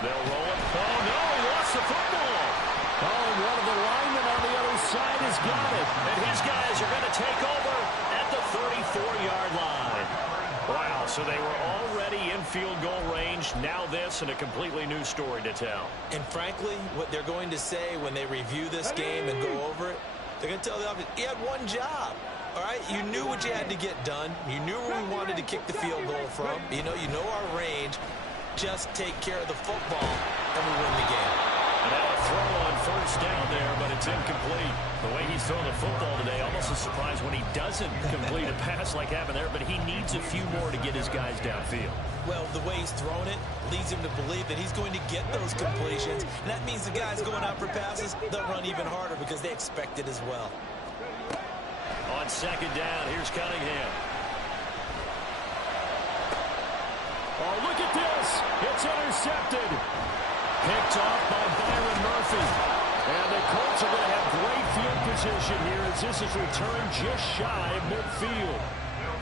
They'll roll it. Oh, no, he lost the football. Oh, and one of the linemen on the other side has got it. And his guys are going to take over at the 34-yard line. Wow, so they were already in field goal range. Now this and a completely new story to tell. And frankly, what they're going to say when they review this game and go over it, they're going to tell the offense, you had one job. All right, you knew what you had to get done. You knew where we wanted to kick the field goal from. You know our range. Just take care of the football, and we win the game. Now a throw on first down there, but it's incomplete. The way he's throwing the football today, almost a surprise when he doesn't complete a pass like happened there, but he needs a few more to get his guys downfield. Well, the way he's thrown it leads him to believe that he's going to get those completions, and that means the guys going out for passes, they'll run even harder because they expect it as well. On second down, here's Cunningham. Oh, look at this. It's intercepted. Picked off by Byron Murphy. And the Colts are going to have great field position here as this is returned just shy of midfield.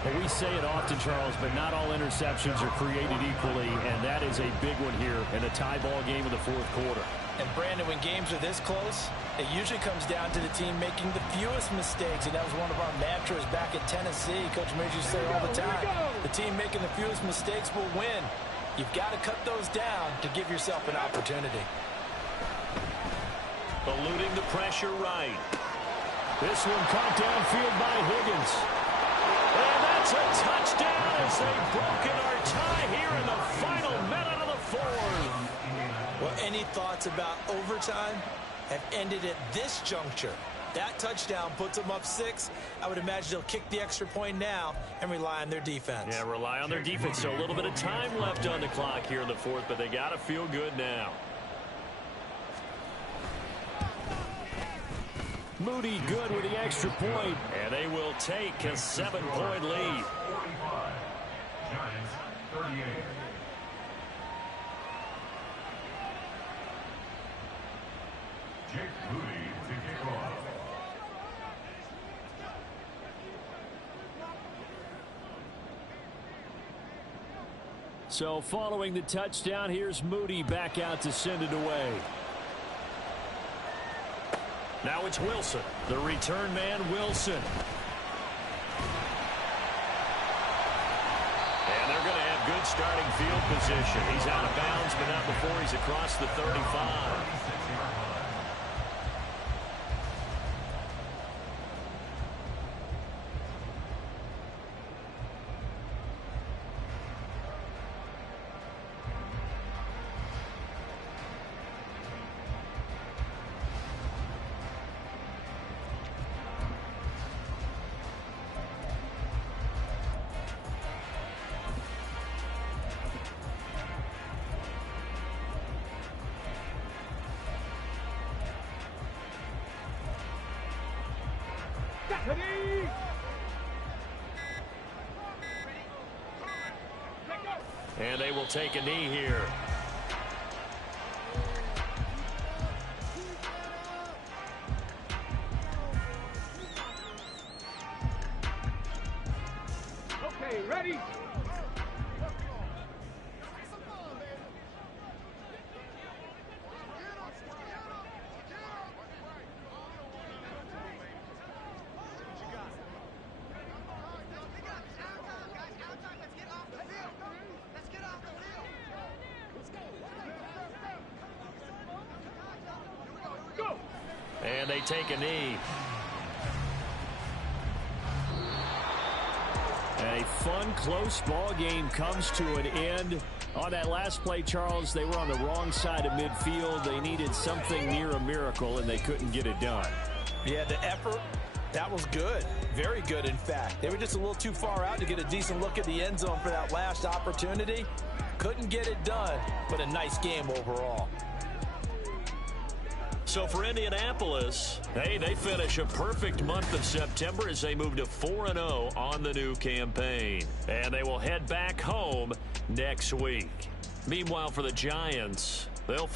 Well, we say it often, Charles, but not all interceptions are created equally, and that is a big one here in a tie ball game in the fourth quarter. And, Brandon, when games are this close, it usually comes down to the team making the fewest mistakes, and that was one of our mantras back at Tennessee. Coach Major used to say all the time, the team making the fewest mistakes will win. You've got to cut those down to give yourself an opportunity. Eluding the pressure right. This one caught downfield by Higgins. And that's a touchdown as they've broken our tie here in the final minute of the fourth. Well, any thoughts about overtime have ended at this juncture? That touchdown puts them up 6. I would imagine they'll kick the extra point now and rely on their defense. Yeah, rely on their defense. So a little bit of time left on the clock here in the fourth, but they got to feel good now. Moody good with the extra point. And they will take a 7-point lead. 45. Giants 38. Jake Moody to kick off. So following the touchdown, here's Moody back out to send it away. Now it's Wilson, the return man, Wilson. And they're going to have good starting field position. He's out of bounds, but not before he's across the 35. And they will take a knee here. Okay, ready? And they take a knee. A fun, close ball game comes to an end. On that last play, Charles, they were on the wrong side of midfield. They needed something near a miracle, and they couldn't get it done. Yeah, the effort That was good. Very good, in fact. They were just a little too far out to get a decent look at the end zone for that last opportunity. Couldn't get it done, but a nice game overall. So for Indianapolis, hey, they finish a perfect month of September as they move to 4-0 on the new campaign. And they will head back home next week. Meanwhile, for the Giants, they'll fall